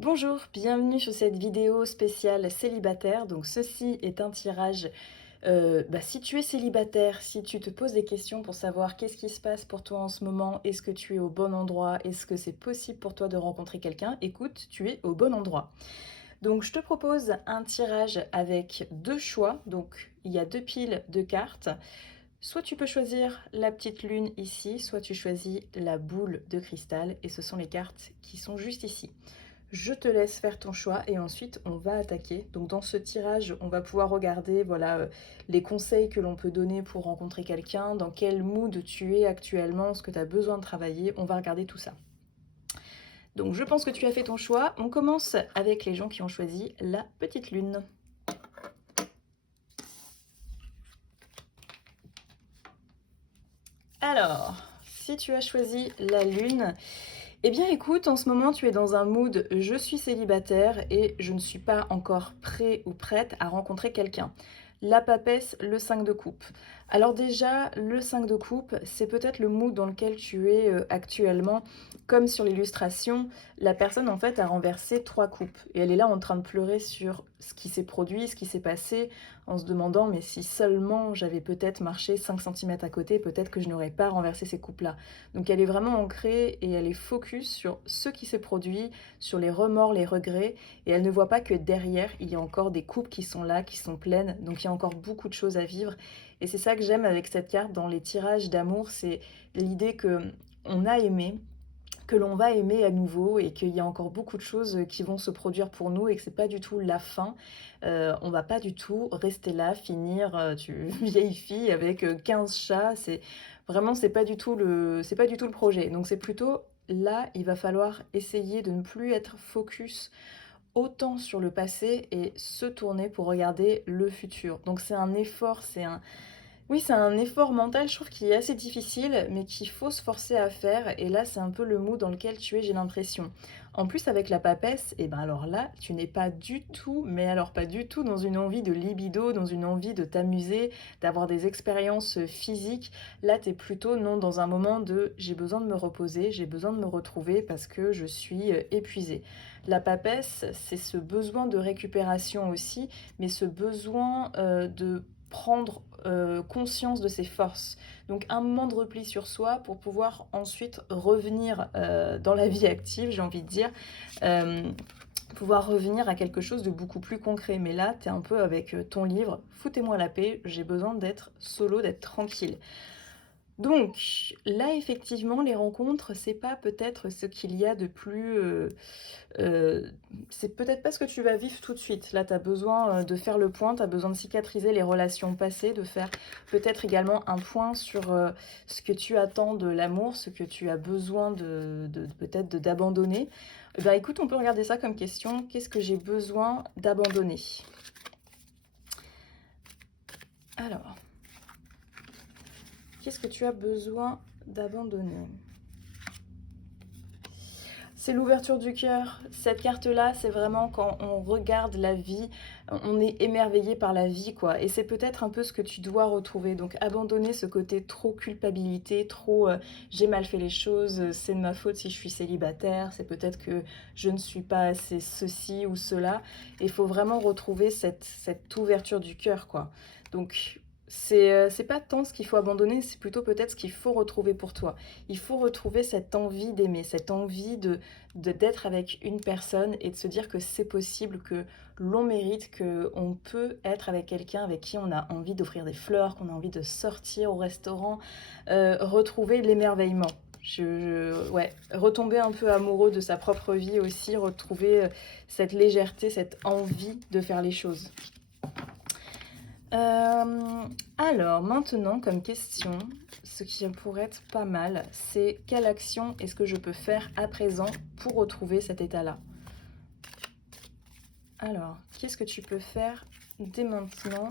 Bonjour, bienvenue sur cette vidéo spéciale célibataire. Donc ceci est un tirage, si tu es célibataire, si tu te poses des questions pour savoir qu'est-ce qui se passe pour toi en ce moment, est-ce que tu es au bon endroit, est-ce que c'est possible pour toi de rencontrer quelqu'un, écoute, tu es au bon endroit. Donc je te propose un tirage avec deux choix, donc il y a deux piles de cartes. Soit tu peux choisir la petite lune ici, soit tu choisis la boule de cristal et ce sont les cartes qui sont juste ici. Je te laisse faire ton choix et ensuite on va attaquer. Donc dans ce tirage, on va pouvoir regarder les conseils que l'on peut donner pour rencontrer quelqu'un, dans quel mood tu es actuellement, ce que tu as besoin de travailler. On va regarder tout ça. Donc je pense que tu as fait ton choix. On commence avec les gens qui ont choisi la petite lune. Alors, si tu as choisi la lune, eh bien écoute, en ce moment tu es dans un mood je suis célibataire et je ne suis pas encore prêt ou prête à rencontrer quelqu'un. La papesse, le 5 de coupe. Alors déjà, le 5 de coupe, c'est peut-être le mood dans lequel tu es actuellement. Comme sur l'illustration, la personne en fait a renversé 3 coupes et elle est là en train de pleurer sur ce qui s'est produit, ce qui s'est passé, en se demandant mais si seulement j'avais peut-être marché 5 centimètres à côté, peut-être que je n'aurais pas renversé ces coupes-là. Donc elle est vraiment ancrée et elle est focus sur ce qui s'est produit, sur les remords, les regrets, et elle ne voit pas que derrière, il y a encore des coupes qui sont là, qui sont pleines, donc il y a encore beaucoup de choses à vivre. Et c'est ça que j'aime avec cette carte dans les tirages d'amour, c'est l'idée que on a aimé, que l'on va aimer à nouveau et qu'il y a encore beaucoup de choses qui vont se produire pour nous et que c'est pas du tout la fin. On va pas du tout rester là, finir, vieille fille avec 15 chats. C'est vraiment, c'est pas du tout le projet. Donc c'est plutôt là, il va falloir essayer de ne plus être focus autant sur le passé et se tourner pour regarder le futur. Donc c'est un effort, c'est un effort mental, je trouve, qui est assez difficile, mais qu'il faut se forcer à faire. Et là, c'est un peu le mood dans lequel tu es, j'ai l'impression. En plus, avec la papesse, et ben alors là, tu n'es pas du tout, mais alors pas du tout, dans une envie de libido, dans une envie de t'amuser, d'avoir des expériences physiques. Là, tu es plutôt, non, dans un moment de j'ai besoin de me reposer, j'ai besoin de me retrouver parce que je suis épuisée. La papesse, c'est ce besoin de récupération aussi, mais ce besoin de prendre conscience de ses forces. Donc un moment de repli sur soi pour pouvoir ensuite revenir dans la vie active, j'ai envie de dire, euh, pouvoir revenir à quelque chose de beaucoup plus concret. Mais là, tu es un peu avec ton livre, foutez-moi la paix, j'ai besoin d'être solo, d'être tranquille. Donc là, effectivement, les rencontres, c'est pas peut-être ce qu'il y a de plus euh, c'est peut-être pas ce que tu vas vivre tout de suite. Là, tu as besoin de faire le point, tu as besoin de cicatriser les relations passées, de faire peut-être également un point sur ce que tu attends de l'amour, ce que tu as besoin peut-être d'abandonner. Eh ben, écoute, on peut regarder ça comme question. Qu'est-ce que j'ai besoin d'abandonner? Alors, qu'est-ce que tu as besoin d'abandonner? C'est l'ouverture du cœur. Cette carte-là, c'est vraiment quand on regarde la vie, on est émerveillé par la vie, quoi. Et c'est peut-être un peu ce que tu dois retrouver. Donc abandonner ce côté trop culpabilité, trop j'ai mal fait les choses, c'est de ma faute si je suis célibataire, c'est peut-être que je ne suis pas assez ceci ou cela. Il faut vraiment retrouver cette ouverture du cœur, quoi. Donc c'est pas tant ce qu'il faut abandonner, c'est plutôt peut-être ce qu'il faut retrouver pour toi. Il faut retrouver cette envie d'aimer, cette envie d'être avec une personne et de se dire que c'est possible, que l'on mérite, qu'on peut être avec quelqu'un avec qui on a envie d'offrir des fleurs, qu'on a envie de sortir au restaurant, retrouver l'émerveillement. Ouais, retomber un peu amoureux de sa propre vie aussi, retrouver cette légèreté, cette envie de faire les choses. Alors maintenant, comme question, ce qui pourrait être pas mal, c'est quelle action est-ce que je peux faire à présent pour retrouver cet état-là? Alors, qu'est-ce que tu peux faire dès maintenant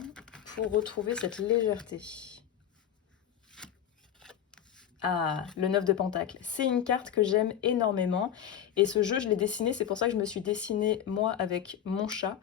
pour retrouver cette légèreté? Ah, le 9 de Pentacle. C'est une carte que j'aime énormément. Et ce jeu, je l'ai dessiné, c'est pour ça que je me suis dessinée moi avec mon chat.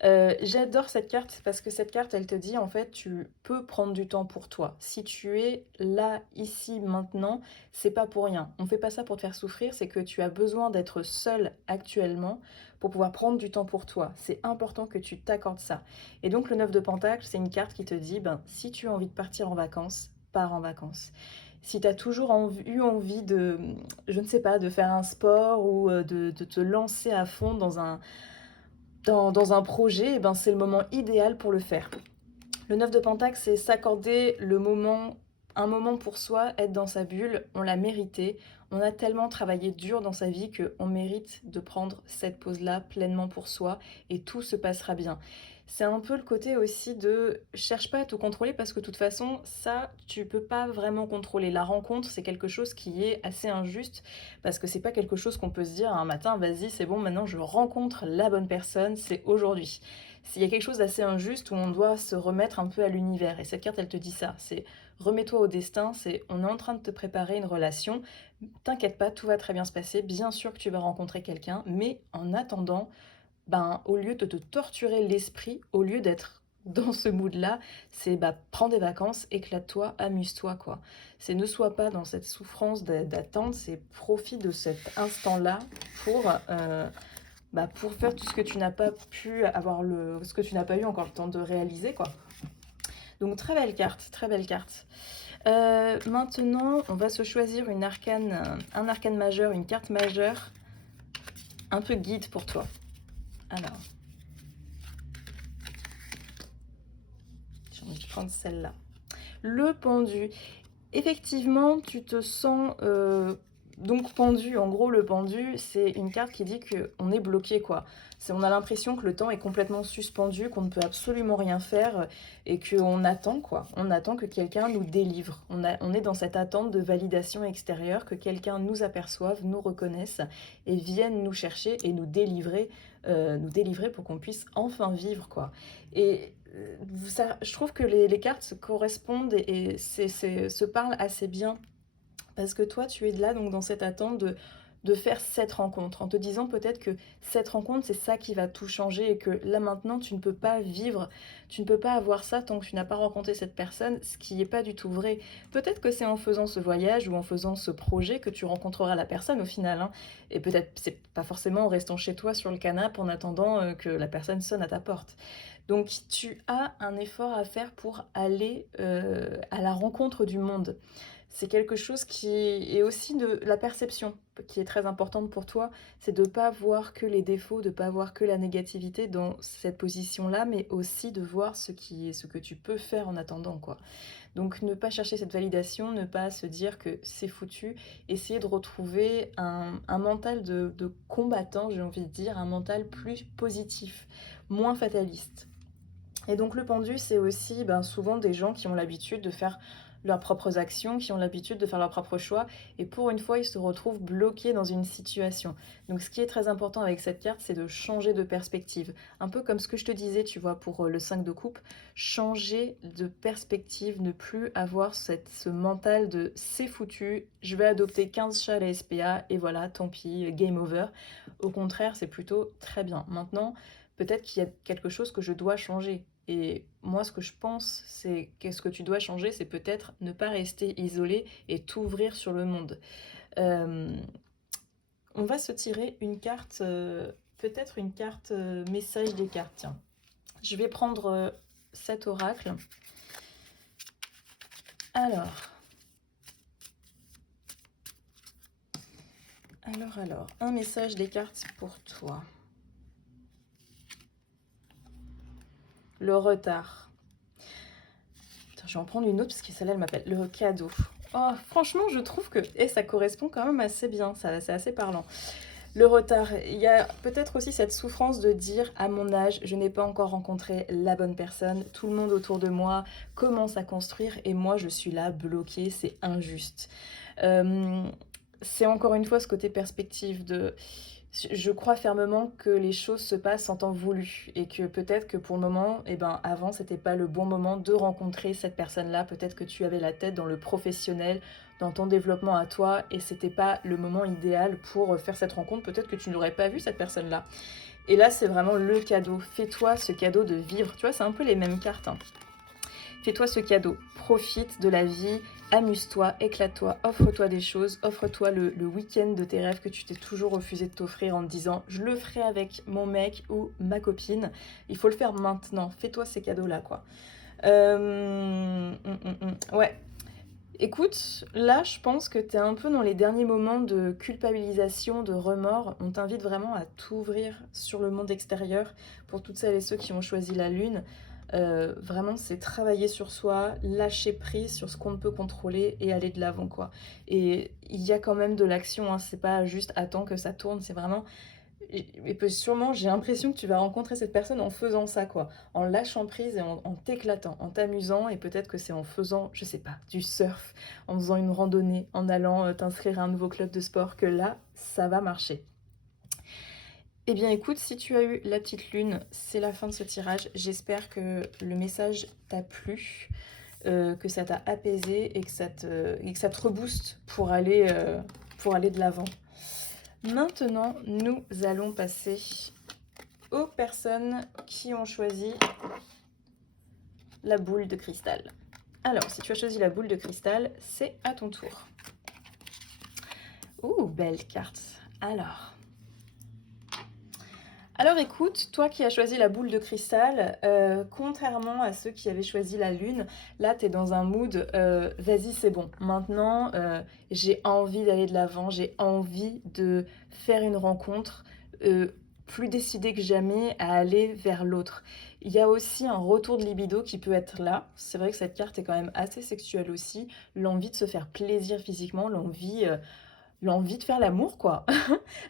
J'adore cette carte parce que cette carte, elle te dit en fait, tu peux prendre du temps pour toi. Si tu es là, ici, maintenant, c'est pas pour rien. On fait pas ça pour te faire souffrir, c'est que tu as besoin d'être seul actuellement pour pouvoir prendre du temps pour toi. C'est important que tu t'accordes ça. Et donc le 9 de Pentacle, c'est une carte qui te dit, ben, si tu as envie de partir en vacances, pars en vacances. Si tu as toujours eu envie de, je ne sais pas, de faire un sport ou de te lancer à fond dans un projet, eh ben c'est le moment idéal pour le faire. Le 9 de Pentacle, c'est s'accorder le moment, un moment pour soi, être dans sa bulle, on l'a mérité. On a tellement travaillé dur dans sa vie qu'on mérite de prendre cette pause-là pleinement pour soi et tout se passera bien. C'est un peu le côté aussi de cherche pas à tout contrôler parce que de toute façon, ça, tu peux pas vraiment contrôler. La rencontre, c'est quelque chose qui est assez injuste parce que c'est pas quelque chose qu'on peut se dire un matin, vas-y, c'est bon, maintenant je rencontre la bonne personne, c'est aujourd'hui. S'il y a quelque chose d'assez injuste où on doit se remettre un peu à l'univers. Et cette carte, elle te dit ça. C'est remets-toi au destin. C'est on est en train de te préparer une relation. T'inquiète pas, tout va très bien se passer. Bien sûr que tu vas rencontrer quelqu'un. Mais en attendant, ben, au lieu de te torturer l'esprit, au lieu d'être dans ce mood-là, c'est bah, prends des vacances, éclate-toi, amuse-toi, quoi. C'est ne sois pas dans cette souffrance d'attente, c'est profite de cet instant-là pour bah, pour faire tout ce que tu n'as pas pu avoir ce que tu n'as pas eu encore le temps de réaliser, quoi. Donc très belle carte, très belle carte. Maintenant, on va se choisir un arcane majeur, une carte majeure, un peu guide pour toi. Alors, j'ai envie de prendre celle-là. Le pendu. Effectivement, tu te sens donc pendu. En gros, le pendu, c'est une carte qui dit qu'on est bloqué, quoi. On a l'impression que le temps est complètement suspendu, qu'on ne peut absolument rien faire et qu'on attend, quoi. On attend que quelqu'un nous délivre. On est dans cette attente de validation extérieure, que quelqu'un nous aperçoive, nous reconnaisse et vienne nous chercher et nous délivrer pour qu'on puisse enfin vivre, quoi. Et ça, je trouve que les cartes se correspondent et se parlent assez bien parce que toi, tu es là donc dans cette attente de faire cette rencontre, en te disant peut-être que cette rencontre, c'est ça qui va tout changer et que là maintenant, tu ne peux pas vivre, tu ne peux pas avoir ça tant que tu n'as pas rencontré cette personne, ce qui n'est pas du tout vrai. Peut-être que c'est en faisant ce voyage ou en faisant ce projet que tu rencontreras la personne au final, hein. Et peut-être c'est pas forcément en restant chez toi sur le canapé en attendant que la personne sonne à ta porte. Donc tu as un effort à faire pour aller à la rencontre du monde. C'est quelque chose qui est aussi de la perception, qui est très importante pour toi. C'est de ne pas voir que les défauts, de ne pas voir que la négativité dans cette position-là, mais aussi de voir ce que tu peux faire en attendant, quoi. Donc ne pas chercher cette validation, ne pas se dire que c'est foutu, essayer de retrouver un mental de combattant, j'ai envie de dire, un mental plus positif, moins fataliste. Et donc le pendu, c'est aussi ben, souvent des gens qui ont l'habitude de faire leurs propres actions, qui ont l'habitude de faire leurs propres choix, et pour une fois, ils se retrouvent bloqués dans une situation. Donc ce qui est très important avec cette carte, c'est de changer de perspective. Un peu comme ce que je te disais, tu vois, pour le 5 de coupe, changer de perspective, ne plus avoir ce mental de c'est foutu, je vais adopter 15 chats à la SPA, et voilà, tant pis, game over. Au contraire, c'est plutôt très bien. Maintenant, peut-être qu'il y a quelque chose que je dois changer. Et moi, ce que je pense, c'est qu'est-ce que tu dois changer, c'est peut-être ne pas rester isolé et t'ouvrir sur le monde. Euh, on va se tirer une carte, peut-être une carte message des cartes. Tiens, je vais prendre cet oracle. Alors, un message des cartes pour toi. Le retard. Putain, je vais en prendre une autre parce que celle-là, elle m'appelle. Le cadeau. Oh, franchement, je trouve que ça correspond quand même assez bien. Ça, c'est assez parlant. Le retard. Il y a peut-être aussi cette souffrance de dire à mon âge, je n'ai pas encore rencontré la bonne personne. Tout le monde autour de moi commence à construire et moi, je suis là bloquée. C'est injuste. Euh, c'est encore une fois ce côté perspective de je crois fermement que les choses se passent en temps voulu et que peut-être que pour le moment, eh ben, avant, c'était pas le bon moment de rencontrer cette personne-là. Peut-être que tu avais la tête dans le professionnel, dans ton développement à toi et c'était pas le moment idéal pour faire cette rencontre. Peut-être que tu n'aurais pas vu cette personne-là. Et là, c'est vraiment le cadeau. Fais-toi ce cadeau de vivre. Tu vois, c'est un peu les mêmes cartes, hein. Fais-toi ce cadeau, profite de la vie, amuse-toi, éclate-toi, offre-toi des choses, offre-toi le week-end de tes rêves que tu t'es toujours refusé de t'offrir en te disant je le ferai avec mon mec ou ma copine. Il faut le faire maintenant, fais-toi ces cadeaux-là quoi. Ouais, écoute, là je pense que t'es un peu dans les derniers moments de culpabilisation, de remords. On t'invite vraiment à t'ouvrir sur le monde extérieur pour toutes celles et ceux qui ont choisi la lune. Vraiment, c'est travailler sur soi, lâcher prise sur ce qu'on ne peut contrôler et aller de l'avant, quoi. Et il y a quand même de l'action, hein, c'est pas juste attends que ça tourne, c'est vraiment. Et puis sûrement, j'ai l'impression que tu vas rencontrer cette personne en faisant ça, quoi. En lâchant prise et en t'éclatant, en t'amusant. Et peut-être que c'est en faisant, je sais pas, du surf, en faisant une randonnée, en allant t'inscrire à un nouveau club de sport, que là, ça va marcher. Eh bien écoute, si tu as eu la petite lune, c'est la fin de ce tirage. J'espère que le message t'a plu, que ça t'a apaisé et que ça te rebooste pour aller de l'avant. Maintenant, nous allons passer aux personnes qui ont choisi la boule de cristal. Alors, si tu as choisi la boule de cristal, c'est à ton tour. Ouh, belle carte. Alors écoute, toi qui as choisi la boule de cristal, contrairement à ceux qui avaient choisi la lune, là tu es dans un mood vas-y c'est bon, maintenant j'ai envie d'aller de l'avant, j'ai envie de faire une rencontre, plus décidée que jamais à aller vers l'autre. Il y a aussi un retour de libido qui peut être là, c'est vrai que cette carte est quand même assez sexuelle aussi, l'envie de se faire plaisir physiquement, l'envie de faire l'amour, quoi.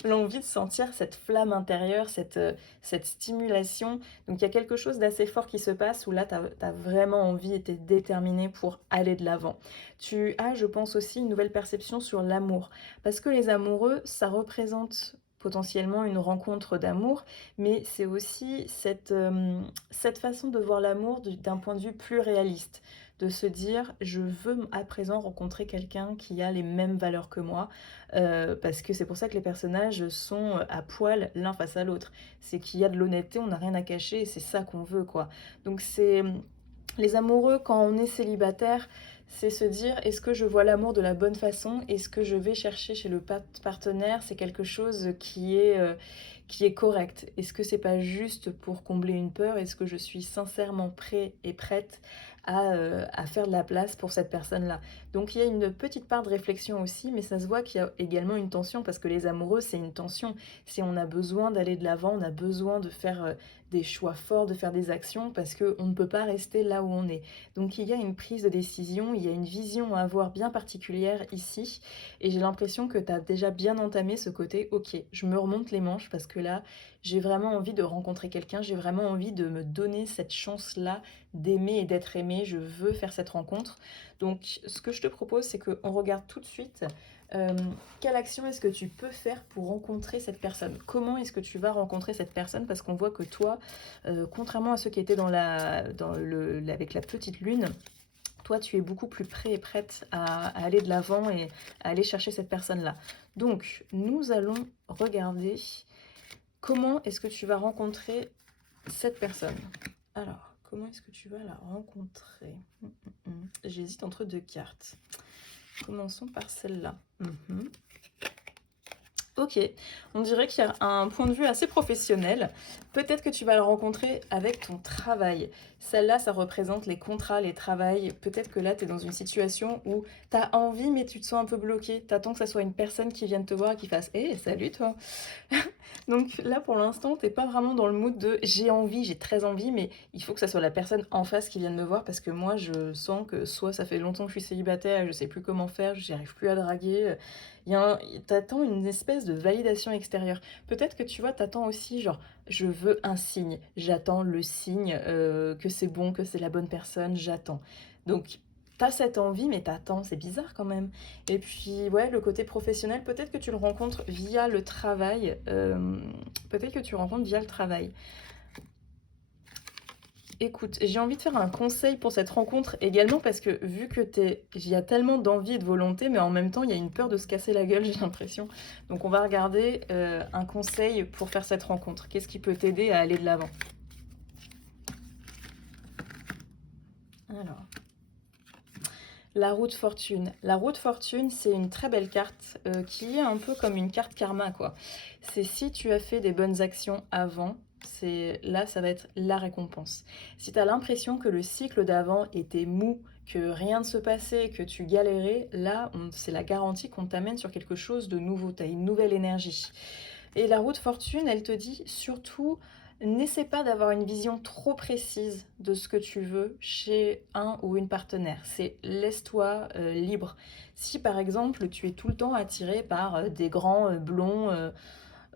L'envie de sentir cette flamme intérieure, cette stimulation. Donc il y a quelque chose d'assez fort qui se passe où là, tu as vraiment envie et tu es déterminé pour aller de l'avant. Tu as, je pense aussi, une nouvelle perception sur l'amour. Parce que les amoureux, ça représente potentiellement une rencontre d'amour, mais c'est aussi cette façon de voir l'amour d'un point de vue plus réaliste, de se dire je veux à présent rencontrer quelqu'un qui a les mêmes valeurs que moi, parce que c'est pour ça que les personnages sont à poil l'un face à l'autre. C'est qu'il y a de l'honnêteté, on n'a rien à cacher, et c'est ça qu'on veut, quoi. Donc c'est les amoureux, quand on est célibataire, c'est se dire est-ce que je vois l'amour de la bonne façon? Est-ce que je vais chercher chez le partenaire? C'est quelque chose qui est correct. Est-ce que c'est pas juste pour combler une peur? Est-ce que je suis sincèrement prêt et prête à faire de la place pour cette personne-là? Donc il y a une petite part de réflexion aussi, mais ça se voit qu'il y a également une tension, parce que les amoureux, c'est une tension. Si on a besoin d'aller de l'avant, on a besoin de faire des choix forts, de faire des actions, parce qu'on ne peut pas rester là où on est. Donc il y a une prise de décision, il y a une vision à avoir bien particulière ici, et j'ai l'impression que tu as déjà bien entamé ce côté, ok, je me remonte les manches, parce que là, j'ai vraiment envie de rencontrer quelqu'un, j'ai vraiment envie de me donner cette chance-là d'aimer et d'être aimé, je veux faire cette rencontre. Donc ce que je te propose, c'est qu'on regarde tout de suite euh, quelle action est-ce que tu peux faire pour rencontrer cette personne? Comment est-ce que tu vas rencontrer cette personne? Parce qu'on voit que toi, contrairement à ceux qui étaient avec la petite lune, toi, tu es beaucoup plus prêt et prête à aller de l'avant et à aller chercher cette personne-là. Donc, nous allons regarder comment est-ce que tu vas rencontrer cette personne. Alors, comment est-ce que tu vas la rencontrer? J'hésite entre deux cartes. Commençons par celle-là. Ok, on dirait qu'il y a un point de vue assez professionnel. Peut-être que tu vas le rencontrer avec ton travail. Celle-là, ça représente les contrats, les travails. Peut-être que là, tu es dans une situation où tu as envie, mais tu te sens un peu bloqué. Tu attends que ça soit une personne qui vienne te voir et qui fasse «Hé, salut toi!» Donc là, pour l'instant, t'es pas vraiment dans le mood de j'ai envie, j'ai très envie, mais il faut que ça soit la personne en face qui vienne me voir, parce que moi, je sens que soit ça fait longtemps que je suis célibataire et je sais plus comment faire, j'y arrive plus à draguer. T'attends une espèce de validation extérieure. Peut-être que tu vois, t'attends aussi genre je veux un signe, j'attends le signe que c'est bon, que c'est la bonne personne, j'attends. Donc T'as cette envie, mais t'attends, c'est bizarre quand même. Et puis, ouais, le côté professionnel, peut-être que tu le rencontres via le travail. Peut-être que tu le rencontres via le travail. Écoute, j'ai envie de faire un conseil pour cette rencontre également parce que vu que il y a tellement d'envie et de volonté, mais en même temps, il y a une peur de se casser la gueule, j'ai l'impression. Donc, on va regarder un conseil pour faire cette rencontre. Qu'est-ce qui peut t'aider à aller de l'avant? Alors. La roue de fortune. La roue de fortune, c'est une très belle carte qui est un peu comme une carte karma, quoi. C'est si tu as fait des bonnes actions avant, là, ça va être la récompense. Si tu as l'impression que le cycle d'avant était mou, que rien ne se passait, que tu galérais, là, c'est la garantie qu'on t'amène sur quelque chose de nouveau. Tu as une nouvelle énergie. Et la roue de fortune, elle te dit surtout, n'essaie pas d'avoir une vision trop précise de ce que tu veux chez un ou une partenaire. C'est laisse-toi libre. Si par exemple tu es tout le temps attiré par des grands blonds,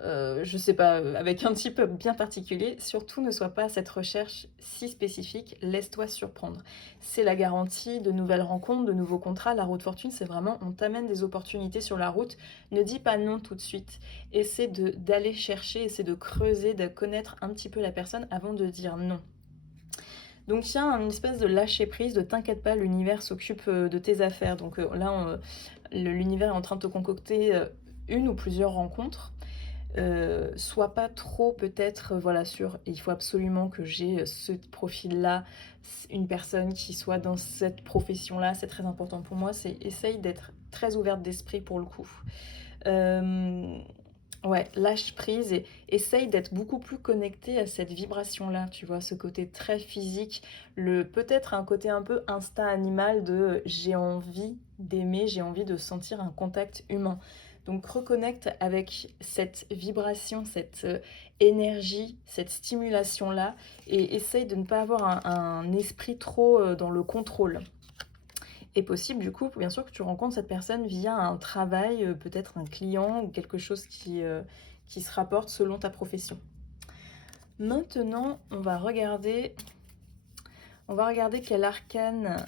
je sais pas, avec un type bien particulier, surtout ne sois pas à cette recherche si spécifique, laisse-toi surprendre. C'est la garantie de nouvelles rencontres, de nouveaux contrats. La route de fortune, c'est vraiment, on t'amène des opportunités sur la route. Ne dis pas non tout de suite. Essaie d'aller chercher, essaie de creuser, de connaître un petit peu la personne avant de dire non. Donc il y a une espèce de lâcher prise, de t'inquiète pas, l'univers s'occupe de tes affaires. Donc là, l'univers est en train de te concocter une ou plusieurs rencontres. Sois pas trop peut-être voilà sur il faut absolument que j'ai ce profil-là, une personne qui soit dans cette profession-là, c'est très important pour moi. C'est essaye d'être très ouverte d'esprit pour le coup. Euh, ouais, lâche prise et essaye d'être beaucoup plus connecté à cette vibration-là, tu vois, ce côté très physique, peut-être un côté un peu instinct animal de j'ai envie d'aimer, j'ai envie de sentir un contact humain. Donc reconnecte avec cette vibration, cette énergie, cette stimulation-là et essaye de ne pas avoir un esprit trop dans le contrôle. Et possible du coup, bien sûr, que tu rencontres cette personne via un travail, peut-être un client ou quelque chose qui se rapporte selon ta profession. Maintenant, on va regarder quel arcane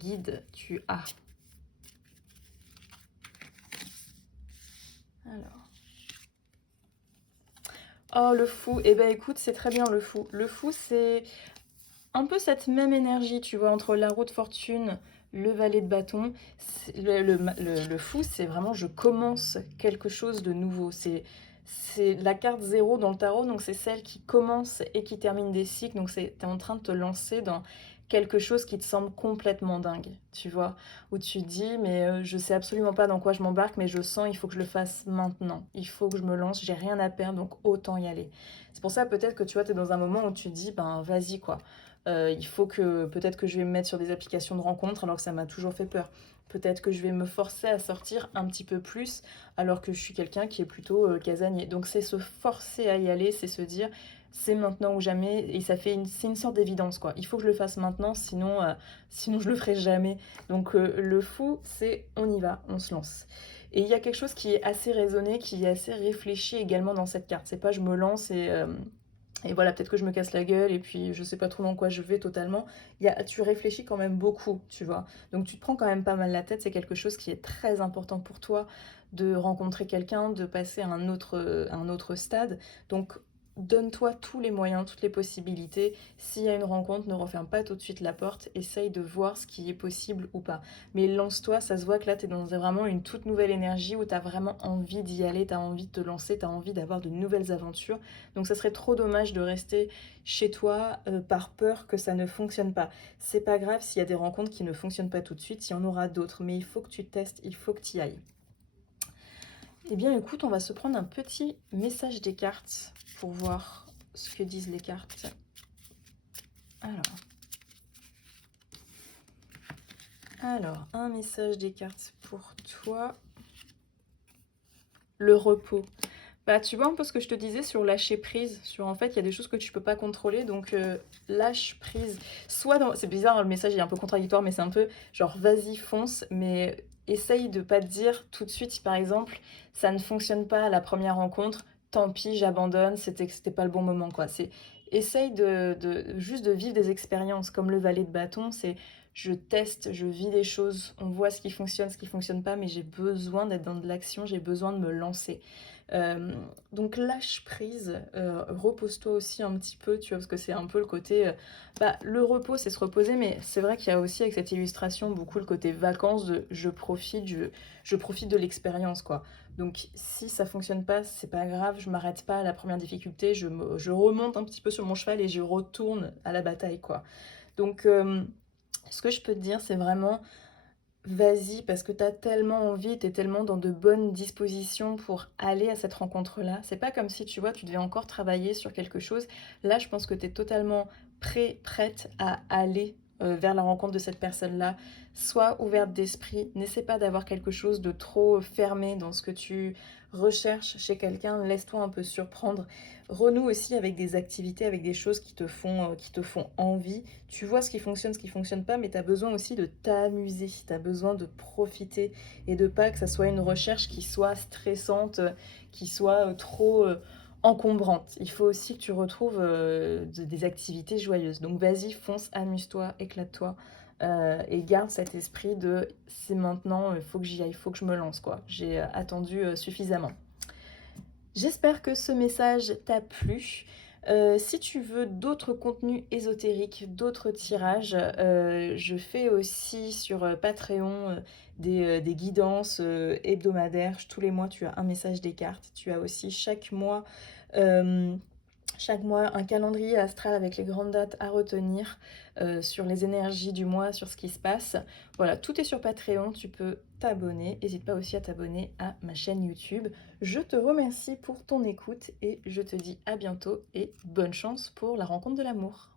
guide tu as. Alors. Oh, le fou. Eh ben écoute, c'est très bien le fou. Le fou, c'est un peu cette même énergie, tu vois, entre la roue de fortune, le valet de bâton. Le fou, c'est vraiment je commence quelque chose de nouveau. C'est la carte zéro dans le tarot, donc c'est celle qui commence et qui termine des cycles. Donc t'es en train de te lancer dans quelque chose qui te semble complètement dingue, tu vois, où tu te dis mais je sais absolument pas dans quoi je m'embarque, mais je sens il faut que je le fasse maintenant, il faut que je me lance, j'ai rien à perdre, donc autant y aller. C'est pour ça peut-être que tu vois, t'es dans un moment où tu te dis ben vas-y quoi. Il faut que peut-être que je vais me mettre sur des applications de rencontres alors que ça m'a toujours fait peur. Peut-être que je vais me forcer à sortir un petit peu plus alors que je suis quelqu'un qui est plutôt casanier. Donc c'est se forcer à y aller, c'est se dire c'est maintenant ou jamais et c'est une sorte d'évidence quoi. Il faut que je le fasse maintenant sinon je le ferai jamais. Donc le fou c'est on y va, on se lance. Et il y a quelque chose qui est assez raisonné, qui est assez réfléchi également dans cette carte. C'est pas je me lance et voilà, peut-être que je me casse la gueule et puis je sais pas trop dans quoi je vais totalement. Tu réfléchis quand même beaucoup, tu vois. Donc tu te prends quand même pas mal la tête, c'est quelque chose qui est très important pour toi de rencontrer quelqu'un, de passer à un autre stade. Donc donne-toi tous les moyens, toutes les possibilités. S'il y a une rencontre, ne referme pas tout de suite la porte, essaye de voir ce qui est possible ou pas. Mais lance-toi, ça se voit que là tu es dans vraiment une toute nouvelle énergie où tu as vraiment envie d'y aller, tu as envie de te lancer, tu as envie d'avoir de nouvelles aventures. Donc ça serait trop dommage de rester chez toi par peur que ça ne fonctionne pas. C'est pas grave s'il y a des rencontres qui ne fonctionnent pas tout de suite, il y en aura d'autres, mais il faut que tu testes, il faut que tu y ailles. Eh bien écoute, on va se prendre un petit message des cartes pour voir ce que disent les cartes. Alors, un message des cartes pour toi. Le repos. Bah, tu vois un peu ce que je te disais sur lâcher prise, sur en fait, il y a des choses que tu peux pas contrôler, donc lâche prise. C'est bizarre, le message il est un peu contradictoire, mais c'est un peu genre vas-y, fonce, mais essaye de pas te dire tout de suite, si par exemple, ça ne fonctionne pas à la première rencontre, tant pis, j'abandonne, c'était pas le bon moment, quoi. Essaye juste de vivre des expériences, comme le valet de bâton, c'est je teste, je vis des choses, on voit ce qui fonctionne pas, mais j'ai besoin d'être dans de l'action, j'ai besoin de me lancer. Hem, donc lâche prise, repose-toi aussi un petit peu, tu vois? Parce que c'est un peu le côté, bah, le repos, c'est se reposer, mais c'est vrai qu'il y a aussi avec cette illustration beaucoup le côté vacances de je profite de l'expérience, quoi. Donc si ça fonctionne pas, c'est pas grave, je m'arrête pas à la première difficulté, je remonte un petit peu sur mon cheval et je retourne à la bataille, quoi. Donc ce que je peux te dire, c'est vraiment vas-y, parce que tu as tellement envie, tu es tellement dans de bonnes dispositions pour aller à cette rencontre-là. C'est pas comme si, tu vois, tu devais encore travailler sur quelque chose. Là, je pense que tu es totalement prêt, prête à aller vers la rencontre de cette personne-là. Sois ouverte d'esprit, n'essaie pas d'avoir quelque chose de trop fermé dans ce que tu recherches chez quelqu'un. Laisse-toi un peu surprendre. Renoue aussi avec des activités, avec des choses qui te font envie. Tu vois ce qui fonctionne pas, mais tu as besoin aussi de t'amuser, tu as besoin de profiter et de pas que ça soit une recherche qui soit stressante, qui soit trop encombrante. Il faut aussi que tu retrouves des activités joyeuses. Donc vas-y, fonce, amuse-toi, éclate-toi. Et garde cet esprit de c'est maintenant, il faut que j'y aille, il faut que je me lance quoi. J'ai attendu suffisamment. J'espère que ce message t'a plu. Si tu veux d'autres contenus ésotériques, d'autres tirages, je fais aussi sur, Patreon, des guidances, hebdomadaires. Tous les mois, tu as un message des cartes. Tu as aussi hem, chaque mois un calendrier astral avec les grandes dates à retenir, sur les énergies du mois, sur ce qui se passe. Voilà, tout est sur Patreon, tu peux t'abonner. N'hésite pas aussi à t'abonner à ma chaîne YouTube. Je te remercie pour ton écoute et je te dis à bientôt et bonne chance pour la rencontre de l'amour.